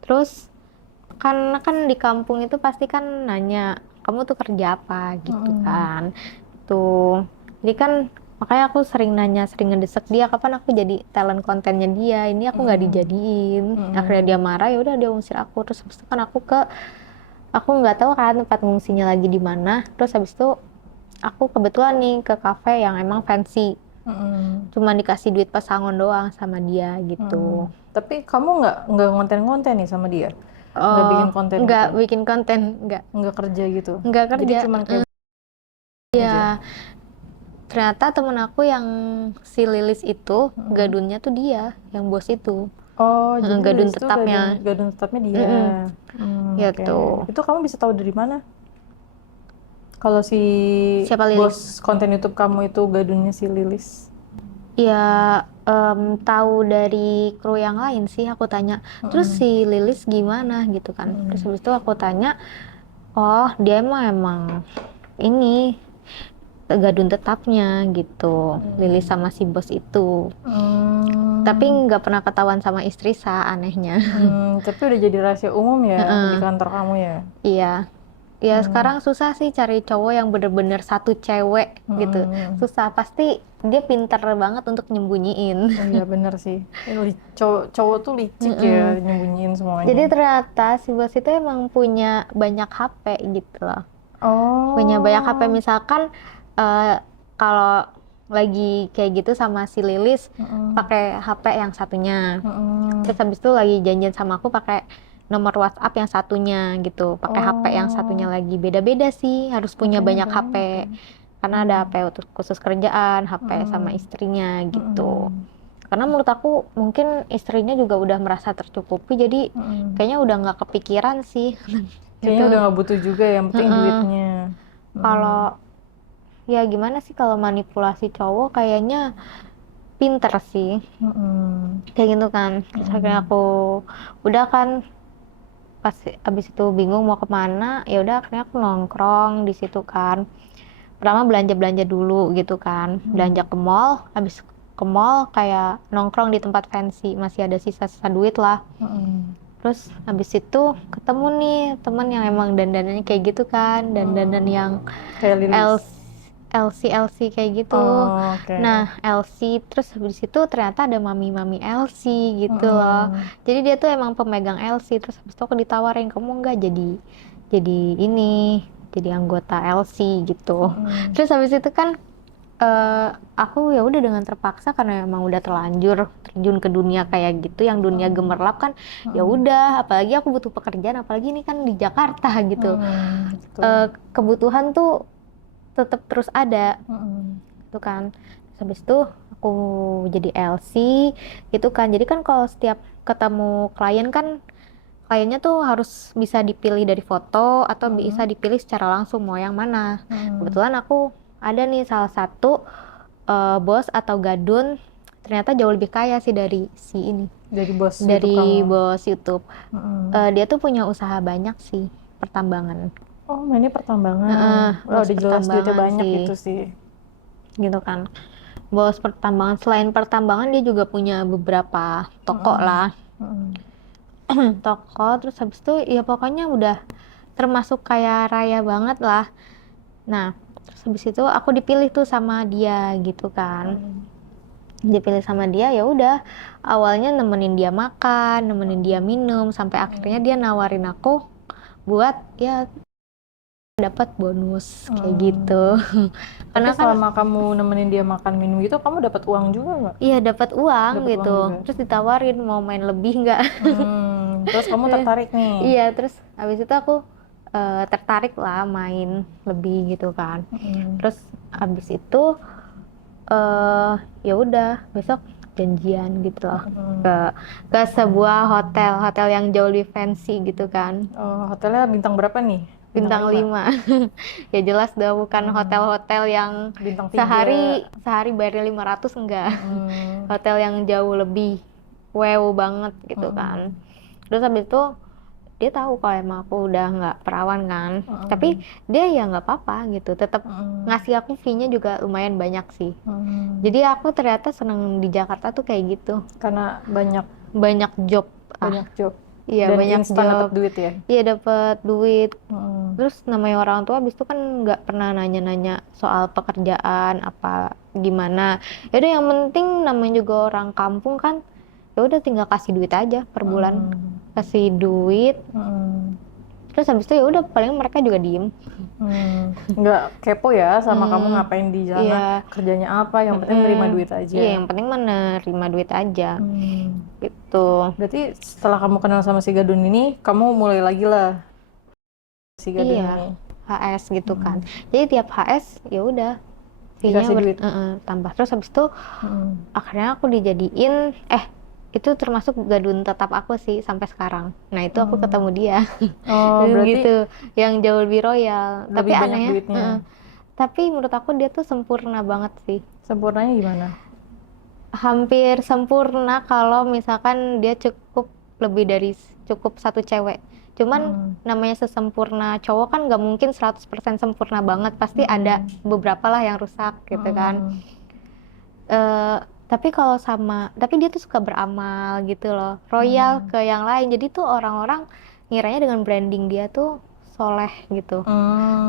Terus karena kan di kampung itu pasti kan nanya kamu tuh kerja apa gitu kan. Tuh. Jadi kan makanya aku sering nanya, sering ngedesek dia kapan aku jadi talent kontennya dia. Ini aku nggak dijadiin. Akhirnya dia marah, ya udah dia ngusir aku. Terus habis itu kan aku nggak tahu kan tempat ngungsinya lagi di mana. Terus habis itu aku kebetulan nih ke kafe yang emang fancy. Cuma dikasih duit pesangon doang sama dia gitu. Tapi kamu nggak konten-konten nih sama dia? Nggak bikin konten nggak gitu? bikin konten, Nggak kerja gitu? nggak Jadi kerja. cuman kayak Iya, ternyata temen aku yang si Lilis itu gadunnya tuh dia, yang bos itu. Oh, jadi Gadun Lilis tuh tetapnya. gadun tetapnya dia. Gitu. Oke. Itu kamu bisa tahu dari mana? Kalau si Siapa bos Lilis? konten YouTube kamu itu gadunnya si Lilis. Ya tahu dari kru yang lain sih aku tanya. Terus si Lilis gimana gitu kan. Terus habis itu aku tanya, oh dia emang ini gadun tetapnya gitu. Lilis sama si bos itu. Tapi nggak pernah ketahuan sama istri anehnya. Tapi udah jadi rahasia umum ya di kantor kamu ya? Iya. Ya sekarang susah sih cari cowok yang bener-bener satu cewek gitu. Susah, pasti dia pinter banget untuk nyembunyiin. Oh iya bener sih. Cowok tuh licik ya nyembunyiin semuanya. Jadi ternyata si bos itu emang punya banyak HP gitu loh. Oh. Punya banyak HP, misalkan kalau lagi kayak gitu sama si Lilis pakai HP yang satunya. Terus habis itu lagi janjian sama aku pakai nomor WhatsApp yang satunya gitu, pakai HP yang satunya lagi. Beda-beda sih, harus punya banyak HP. Karena ada HP untuk khusus kerjaan, HP sama istrinya gitu. Karena menurut aku mungkin istrinya juga udah merasa tercukupi, jadi kayaknya udah nggak kepikiran sih. Kayaknya udah nggak butuh juga, yang penting duitnya. Kalau ya gimana sih kalau manipulasi cowok kayaknya pinter sih. Kayak gitu kan. Terus akhirnya aku udah kan pas abis itu bingung mau kemana, ya udah akhirnya aku nongkrong di situ kan. Pertama belanja dulu gitu kan, belanja ke mall, habis ke mall kayak nongkrong di tempat fancy, masih ada sisa-sisa duit lah. Terus habis itu ketemu nih teman yang emang dandanannya kayak gitu kan, dandanan yang Kayak Lilis. LC kayak gitu. Oh, oke. Nah, LC terus habis itu ternyata ada mami-mami LC gitu loh. Jadi dia tuh emang pemegang LC. Terus habis itu aku ditawarin, kamu nggak jadi ini, jadi anggota LC gitu. Terus habis itu kan aku ya udah dengan terpaksa karena emang udah terlanjur terjun ke dunia kayak gitu, yang dunia gemerlap kan. Ya udah, apalagi aku butuh pekerjaan, apalagi ini kan di Jakarta gitu. Kebutuhan tuh tetap terus ada gitu kan. Terus habis itu aku jadi LC gitu kan. Jadi kan kalau setiap ketemu klien kan, kliennya tuh harus bisa dipilih dari foto atau bisa dipilih secara langsung mau yang mana. Kebetulan aku ada nih salah satu bos atau gadun, ternyata jauh lebih kaya sih dari si ini, Dari bos YouTube dari kamu. bos YouTube. Dia tuh punya usaha banyak sih, pertambangan. Oh, mainnya pertambangan. Bos Udah jelas duitnya pertambangan banyak sih. gitu sih. Gitu kan. Bos pertambangan, selain pertambangan dia juga punya beberapa toko lah. Toko, terus habis itu ya pokoknya udah termasuk kaya raya banget lah. Nah, terus habis itu aku dipilih tuh sama dia gitu kan. Dipilih sama dia, ya udah awalnya nemenin dia makan, nemenin dia minum, sampai akhirnya dia nawarin aku buat ya dapat bonus kayak gitu. Tapi Karena kan selama kamu nemenin dia makan minum gitu, kamu dapat uang juga nggak? iya dapat uang Dapat uang gitu. juga. Terus ditawarin mau main lebih nggak? Terus kamu tertarik nih? Iya, terus habis itu aku tertarik lah main lebih gitu kan. Terus habis itu ya udah besok janjian gitu loh ke sebuah hotel yang jauh lebih fancy gitu kan. Oh, hotelnya bintang berapa nih? Bintang 5. Ya jelas dah bukan hotel-hotel yang Bintang 3. sehari bayar 500 enggak. Hotel yang jauh lebih wow banget gitu kan. Terus habis itu dia tahu kalau emang aku udah nggak perawan kan. Tapi dia ya nggak apa-apa gitu, tetap ngasih aku fee-nya juga lumayan banyak sih. Jadi aku ternyata seneng di Jakarta tuh kayak gitu, Karena banyak job. job. Iya, Dan banyak instan job. dapat duit ya. Iya, dapat duit. Terus namanya orang tua abis itu kan nggak pernah nanya-nanya soal pekerjaan apa gimana. Ya udah yang penting namanya juga orang kampung kan, ya udah tinggal kasih duit aja per bulan. Kasih duit. Terus habis itu ya udah paling mereka juga diem. Nggak kepo ya sama kamu ngapain di sana, Iya. kerjanya apa, yang penting nerima duit aja. Iya, yang penting menerima duit aja. Gitu. Berarti setelah kamu kenal sama si Gadun ini, kamu mulai lagi lah si Gadun Iya, ini. HS gitu kan. Jadi tiap HS ya udah Dikasih duit. tambah. Terus habis itu akhirnya aku dijadiin itu termasuk gadun tetap aku sih sampai sekarang. Nah, itu aku ketemu dia. Oh, berarti gitu, yang jauh lebih royal. lebih Tapi banyak anehnya, duitnya. tapi menurut aku dia tuh sempurna banget sih. Sempurnanya gimana? Hampir sempurna kalau misalkan dia lebih dari cukup satu cewek. Cuman namanya sesempurna cowok kan nggak mungkin 100% sempurna banget. Pasti ada beberapa lah yang rusak gitu kan. Tapi tapi dia tuh suka beramal gitu loh, royal ke yang lain. Jadi tuh orang-orang ngiranya dengan branding dia tuh soleh gitu,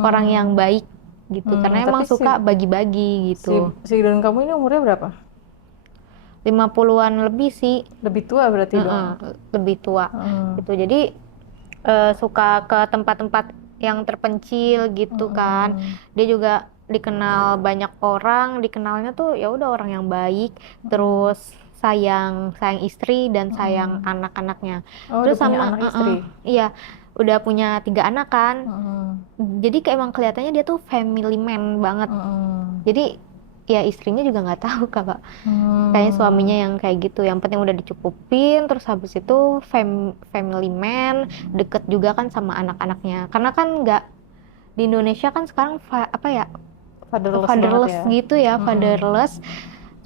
orang yang baik gitu, karena emang suka bagi-bagi gitu. Si Gadun kamu ini umurnya berapa? 50-an lebih sih. Lebih tua berarti dong. Lebih tua gitu. Jadi suka ke tempat-tempat yang terpencil gitu kan. Dia juga dikenal banyak orang, dikenalnya tuh ya udah orang yang baik, terus sayang istri dan sayang anak-anaknya. Oh, Terus udah punya sama anak istri. iya, udah punya 3 anak kan. Jadi emang kelihatannya dia tuh family man banget. Jadi ya istrinya juga nggak tahu kakak. Kayaknya suaminya yang kayak gitu, yang penting udah dicukupin, terus habis itu family man, deket juga kan sama anak-anaknya. Karena kan nggak, di Indonesia kan sekarang fatherless ya. gitu ya, fatherless.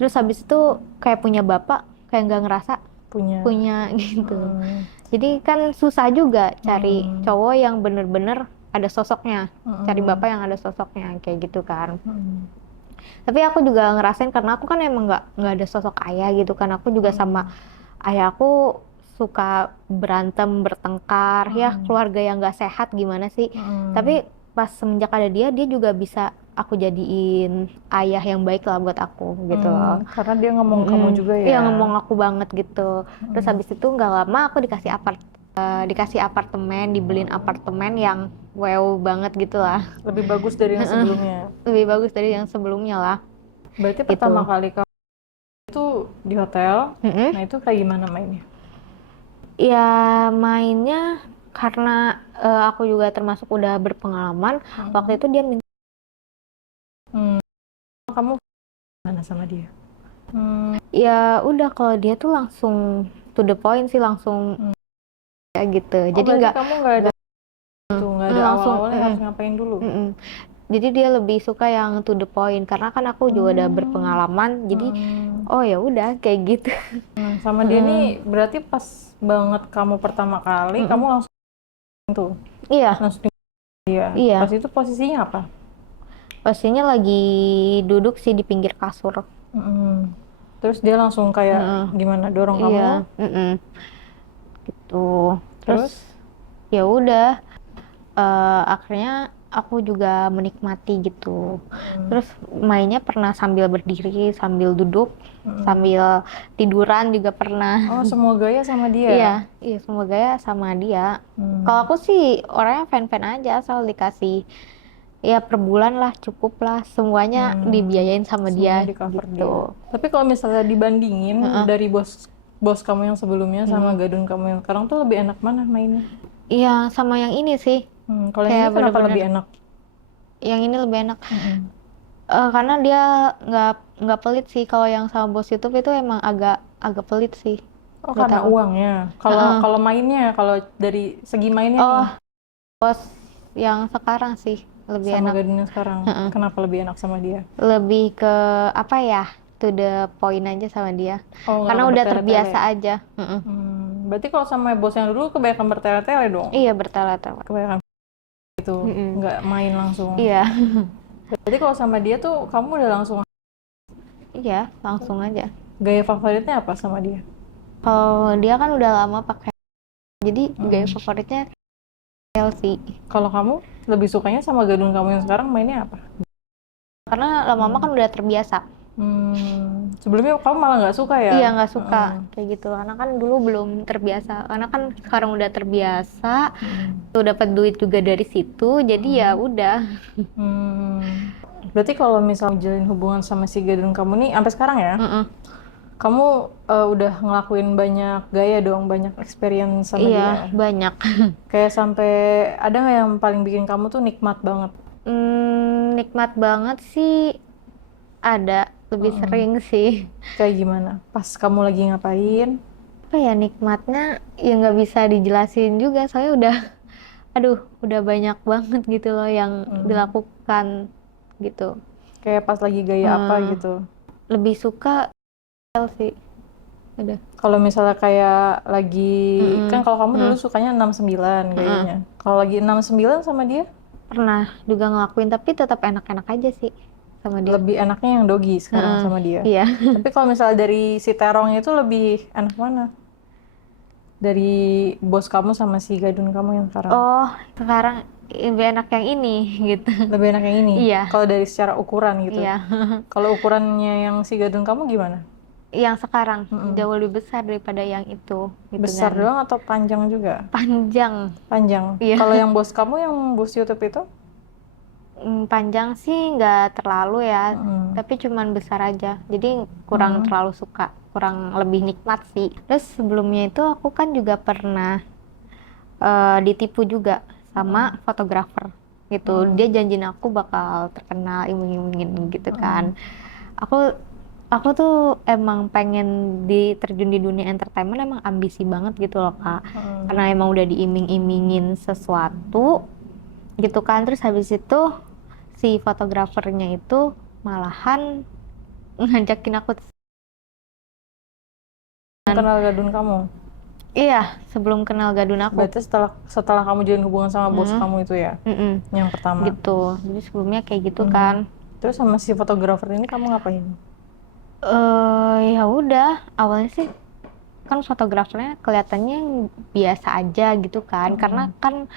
Terus habis itu kayak punya bapak, kayak nggak ngerasa punya gitu. Jadi kan susah juga cari Hmm. cowok yang bener-bener ada sosoknya, cari Hmm. bapak yang ada sosoknya kayak gitu kan. Hmm. Tapi aku juga ngerasain karena aku kan emang nggak ada sosok ayah gitu kan. Aku juga sama ayahku suka berantem, bertengkar, ya keluarga yang nggak sehat gimana sih. Tapi pas semenjak ada dia juga bisa aku jadiin ayah yang baik lah buat aku gitu loh. Karena dia ngomong kamu juga Iya ya. ngomong aku banget gitu. Terus habis itu nggak lama aku dikasih apartemen, dibeliin apartemen yang wow banget gitu lah. Lebih bagus dari yang sebelumnya. Lebih bagus dari yang sebelumnya lah. Berarti Gitu. pertama kali kamu itu di hotel. Mm-mm. Nah itu kayak gimana mainnya? Ya mainnya karena aku juga termasuk udah berpengalaman. Waktu itu dia minta Kamu gimana sama dia? ya udah kalau dia tuh langsung to the point sih langsung ya gitu. Jadi berarti nggak kamu nggak ada itu, nggak ada langsung awal-awalnya harus ngapain dulu? Jadi dia lebih suka yang to the point karena kan aku juga udah berpengalaman. Jadi oh ya udah kayak gitu. Nah, sama dia nih berarti pas banget kamu pertama kali kamu langsung tuh Iya, langsung di dia. Pas iya. itu posisinya apa? Pastinya lagi duduk sih di pinggir kasur. Terus dia langsung kayak gimana dorong kamu? Iya, gitu. Terus Terus ya udah akhirnya aku juga menikmati gitu. Terus mainnya pernah sambil berdiri, sambil duduk, sambil tiduran juga pernah. oh semua gaya sama dia? Iya, iya semua gaya sama dia. Kalau aku sih orangnya fan-fan aja, asal dikasih ya per bulan lah cukup lah, semuanya dibiayain sama dia Semuanya di cover dia. gitu. Tapi kalau misalnya dibandingin dari bos kamu yang sebelumnya sama gadun kamu yang sekarang tuh lebih enak mana mainnya? Iya, sama yang ini sih. Kalau yang Kayak ini kenapa bener-bener lebih enak? yang ini lebih enak. Karena dia nggak pelit sih. Kalau yang sama bos YouTube itu emang agak agak pelit sih. Oh Nggak karena tahu. uangnya. Kalau mainnya, kalau dari segi mainnya nih Oh, bos yang sekarang sih lebih sama enak. gadun yang sekarang, kenapa lebih enak sama dia? Lebih ke apa ya? To the point aja sama dia. Oh nggak Karena udah bertele-tele. terbiasa aja. Berarti kalau sama bos yang dulu kebanyakan bertele-tele dong? Iya, bertele-tele. Kebanyakan itu, nggak main langsung. Iya. Berarti kalau sama dia tuh kamu udah langsung Iya, langsung aja. gaya favoritnya apa sama dia? Kalau dia kan udah lama pakai, jadi gaya favoritnya Chelsea. Kalau kamu lebih sukanya sama gadun kamu yang sekarang mainnya apa? Karena lama-lama kan udah terbiasa. Sebelumnya kamu malah nggak suka ya? Iya, nggak suka kayak gitu. Karena kan dulu belum terbiasa. Karena kan sekarang udah terbiasa. Tuh dapat duit juga dari situ. Jadi ya udah. Berarti kalau misalnya jalin hubungan sama si gadun kamu nih sampai sekarang ya, kamu udah ngelakuin banyak gaya dong, banyak experience sama dia. Iya, banyak. Kayak sampai ada nggak yang paling bikin kamu tuh nikmat banget? Nikmat banget sih. Ada lebih sering sih. Kayak gimana? Pas kamu lagi ngapain? Apa ya nikmatnya ya nggak bisa dijelasin juga. Soalnya udah, aduh, udah banyak banget gitu loh yang dilakukan gitu. Kayak pas lagi gaya apa gitu? Lebih suka sih. Udah. Kalau misalnya kayak lagi, kan kalau kamu dulu sukanya 69 gayanya. Kalau lagi 69 sama dia? Pernah juga ngelakuin, tapi tetap enak-enak aja sih sama dia. Lebih enaknya yang doggy sekarang sama dia. Iya. Tapi kalau misalnya dari si terong itu lebih enak mana? Dari bos kamu sama si gadun kamu yang sekarang? Oh, sekarang lebih enak yang ini gitu. Lebih enak yang ini? Iya. Kalau dari secara ukuran gitu? Iya. Kalau ukurannya yang si gadun kamu gimana? Yang sekarang jauh lebih besar daripada yang itu. Gitu Besar kan. doang atau panjang juga? Panjang. Panjang. Iya. Kalau yang bos kamu yang bos YouTube itu? Panjang sih nggak terlalu ya, tapi cuman besar aja. Jadi kurang terlalu suka, kurang lebih nikmat sih. Terus sebelumnya itu aku kan juga pernah ditipu juga sama fotografer gitu. Dia janjiin aku bakal terkenal, iming-imingin gitu kan. Aku tuh emang pengen terjun di dunia entertainment, emang ambisi banget gitu loh Kak. Karena emang udah diiming-imingin sesuatu gitu kan. Terus habis itu si fotografernya itu malahan ngajakin aku Kenal gadun kamu? Iya, sebelum kenal Gadun aku. Berarti setelah kamu jalin hubungan sama bos Hmm. kamu itu ya, Mm-mm. yang pertama. Gitu. Jadi sebelumnya kayak gitu Hmm. kan. Terus sama si fotografer ini kamu ngapain? Ya udah, awalnya sih kan fotografernya kelihatannya biasa aja gitu kan. Karena kan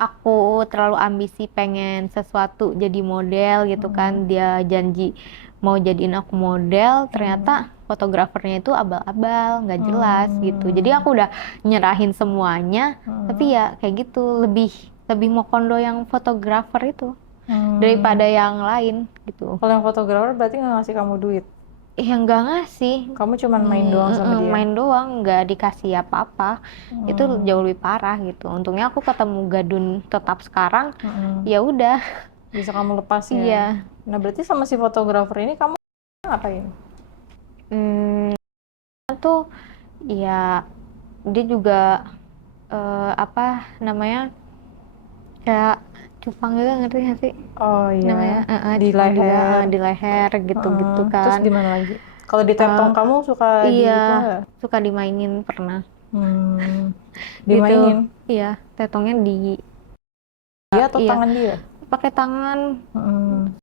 aku terlalu ambisi pengen sesuatu jadi model gitu kan. Dia janji mau jadiin aku model, ternyata fotografernya itu abal-abal, nggak jelas gitu. Jadi aku udah nyerahin semuanya, tapi ya kayak gitu, lebih mau kondo yang fotografer itu daripada yang lain gitu. Kalau yang fotografer berarti nggak ngasih kamu duit? Ya nggak ngasih. Kamu cuman main doang sama dia? Main doang, nggak dikasih apa-apa. Itu jauh lebih parah gitu. Untungnya aku ketemu Gadun tetap sekarang, ya udah. Bisa kamu lepas ya? Iya. Nah berarti sama si fotografer ini kamu ngapain? Tuh ya dia juga apa namanya, kayak cupang juga, ngerti nggak sih Oh namanya? iya, di Cupang juga, leher. di leher gitu-gitu Terus kan. di mana lagi? Kalau di tepung kamu suka di Iya, itu nggak? suka dimainin pernah gitu. Dimainin? Iya, tetongnya di Dia atau iya, tangan dia? pakai tangan Hmm.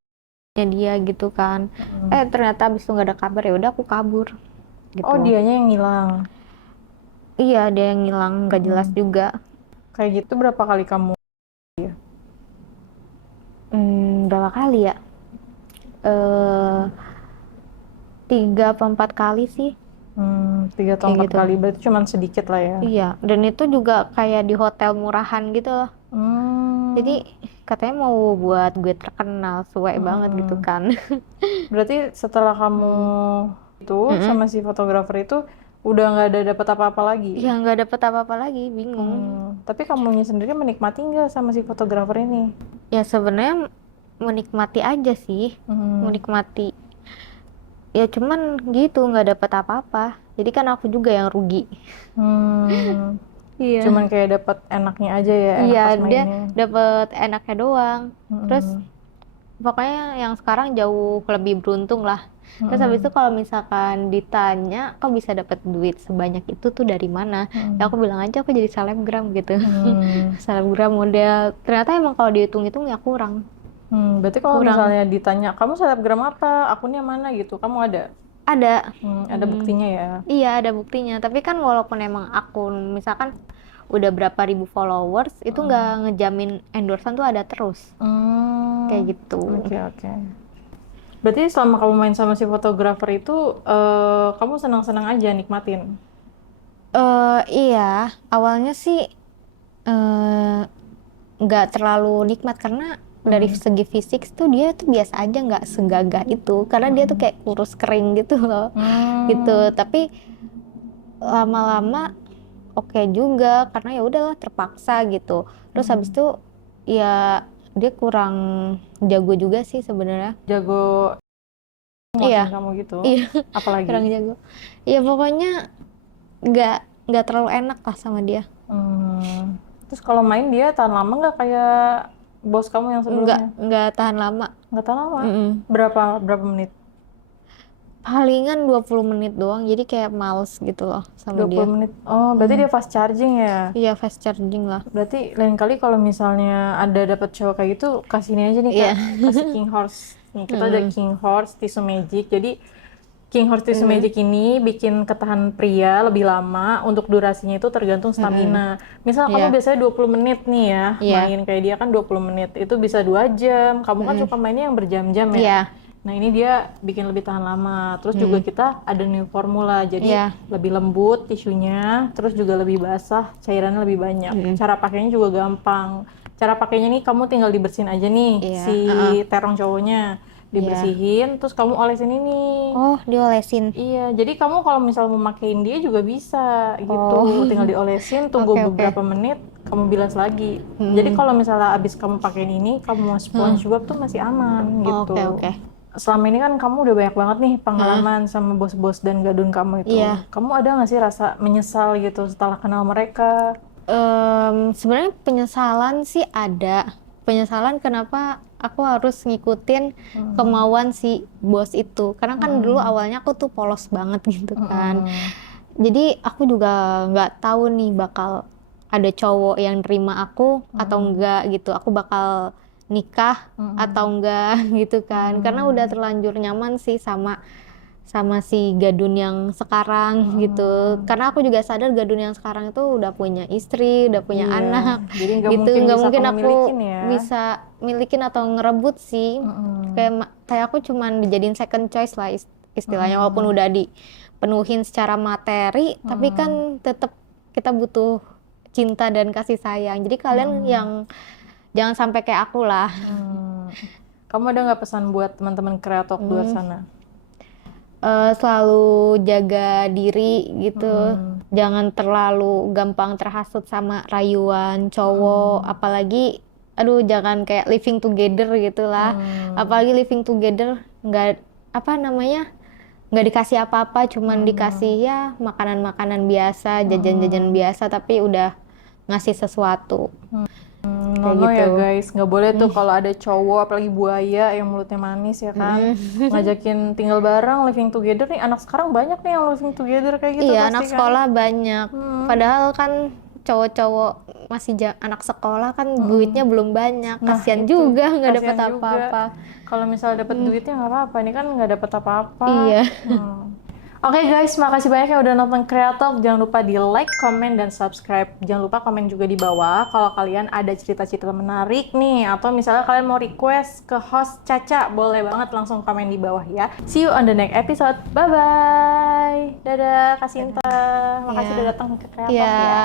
ya dia gitu kan. Ternyata abis itu nggak ada kabar, ya udah aku kabur gitu. Oh dianya yang ngilang. Iya, dia yang ngilang, nggak jelas juga. Kayak gitu berapa kali kamu? Berapa kali ya? 3 apa 4 kali sih. 3 atau Kayak 4 gitu. kali, berarti cuma sedikit lah ya. Iya, dan itu juga kayak di hotel murahan gitu loh. Jadi katanya mau buat gue terkenal, suwe banget gitu kan. Berarti setelah kamu itu sama si fotografer itu udah nggak ada dapat apa-apa lagi? Ya nggak dapet apa-apa lagi, bingung. Tapi kamunya sendiri menikmati nggak sama si fotografer ini? Ya sebenarnya menikmati aja sih, menikmati. Ya cuman gitu, nggak dapet apa-apa. Jadi kan aku juga yang rugi. Iya. Cuman kayak dapat enaknya aja ya, enak Iya, pas dia mainnya. dapet enaknya doang. Terus pokoknya yang sekarang jauh lebih beruntung lah. Terus habis itu kalau misalkan ditanya kok bisa dapat duit sebanyak itu tuh dari mana, ya aku bilang aja aku jadi selebgram gitu. Selebgram model. Ternyata emang kalau dihitung-hitung ya kurang. Berarti kalau misalnya ditanya, kamu selebgram apa, akunnya mana gitu, kamu ada? Ada. Ada buktinya ya? Iya, ada buktinya. Tapi kan walaupun emang akun misalkan udah berapa ribu followers, itu nggak ngejamin endorsean tuh ada terus. Kayak gitu. Oke. Berarti selama kamu main sama si fotografer itu, kamu senang-senang aja nikmatin? Iya, awalnya sih nggak terlalu nikmat karena dari segi fisik tuh dia tuh biasa aja, nggak segagah itu. Karena dia tuh kayak kurus kering gitu loh. Gitu. Tapi lama-lama oke juga karena ya udahlah terpaksa gitu. Terus habis itu ya dia kurang jago juga sih sebenarnya. Jago Iya. kamu gitu? Iya. Apalagi? Kurang jago. Ya pokoknya nggak terlalu enak lah sama dia. Terus kalau main dia tahan lama nggak kayak bos kamu yang sebelumnya? Nggak tahan lama. Nggak tahan lama? Berapa menit? Palingan 20 menit doang, jadi kayak males gitu loh sama 20 dia. menit? Oh, berarti dia fast charging ya? Iya, fast charging lah. Berarti lain kali kalau misalnya ada dapat cowok kayak gitu, kasih ini aja nih Kak, kasih King Horse. Nih, kita ada King Horse Tissue Magic. Jadi King Horse Tissue Magic ini bikin ketahan pria lebih lama, untuk durasinya itu tergantung stamina. Misal kamu biasanya 20 menit nih ya, main kayak dia kan 20 menit, itu bisa 2 jam. Kamu kan suka mainnya yang berjam-jam ya? Iya. Nah ini dia bikin lebih tahan lama. Terus juga kita ada new formula, jadi lebih lembut tisunya, terus juga lebih basah, cairannya lebih banyak. Cara pakainya juga gampang. Cara pakainya nih kamu tinggal dibersihin aja nih si terong cowoknya, dibersihin, terus kamu olesin ini. Oh, diolesin. Iya, jadi kamu kalau misal mau makein dia juga bisa gitu. Tinggal diolesin, tunggu beberapa menit, kamu bilas lagi. Jadi kalau misalnya abis kamu pakein ini, kamu mau SpongeBob tuh masih aman gitu. Oke. Selama ini kan kamu udah banyak banget nih pengalaman sama bos-bos dan gadun kamu itu. Iya. Kamu ada nggak sih rasa menyesal gitu setelah kenal mereka? Sebenarnya penyesalan sih ada. Penyesalan kenapa aku harus ngikutin kemauan si bos itu. Karena kan dulu awalnya aku tuh polos banget gitu kan. Jadi aku juga nggak tahu nih bakal ada cowok yang nerima aku atau enggak gitu. Aku bakal nikah atau enggak gitu kan. Karena udah terlanjur nyaman sih sama si Gadun yang sekarang gitu. Karena aku juga sadar Gadun yang sekarang itu udah punya istri, udah punya Iya, anak jadi nggak gitu. mungkin Nggak bisa mungkin kamu aku milikin ya. bisa milikin atau ngerebut sih. Kayak aku cuman dijadiin second choice lah istilahnya, walaupun udah dipenuhin secara materi, tapi kan tetap kita butuh cinta dan kasih sayang. Jadi kalian yang jangan sampai kayak aku lah. Kamu ada nggak pesan buat teman-teman kreator di luar sana? Selalu jaga diri gitu. Jangan terlalu gampang terhasut sama rayuan cowok, apalagi aduh jangan kayak living together gitu lah. Apalagi living together nggak apa namanya nggak dikasih apa-apa, cuman dikasih ya makanan-makanan biasa, jajan-jajan biasa, tapi udah ngasih sesuatu kayak No ya gitu. guys, nggak boleh tuh kalau ada cowok apalagi buaya yang mulutnya manis ya kan, ngajakin tinggal bareng, living together nih. Anak sekarang banyak nih yang living together kayak gitu Iya, pasti anak kan. sekolah banyak. Padahal kan cowok-cowok masih anak sekolah kan duitnya belum banyak. Nah, Kasian itu, juga nggak dapat kasihan juga. apa-apa. Kalau misalnya dapat duitnya nggak apa-apa, ini kan nggak dapat apa-apa. Iya. Oke guys, makasih banyak yang udah nonton Kreatalk. Jangan lupa di like, komen, dan subscribe. Jangan lupa komen juga di bawah kalau kalian ada cerita-cerita menarik nih, atau misalnya kalian mau request ke host Caca, boleh banget langsung komen di bawah ya. See you on the next episode. Bye-bye. Dadah, Kak Sinta. Makasih Iya. udah datang ke Kreatalk Iya. ya.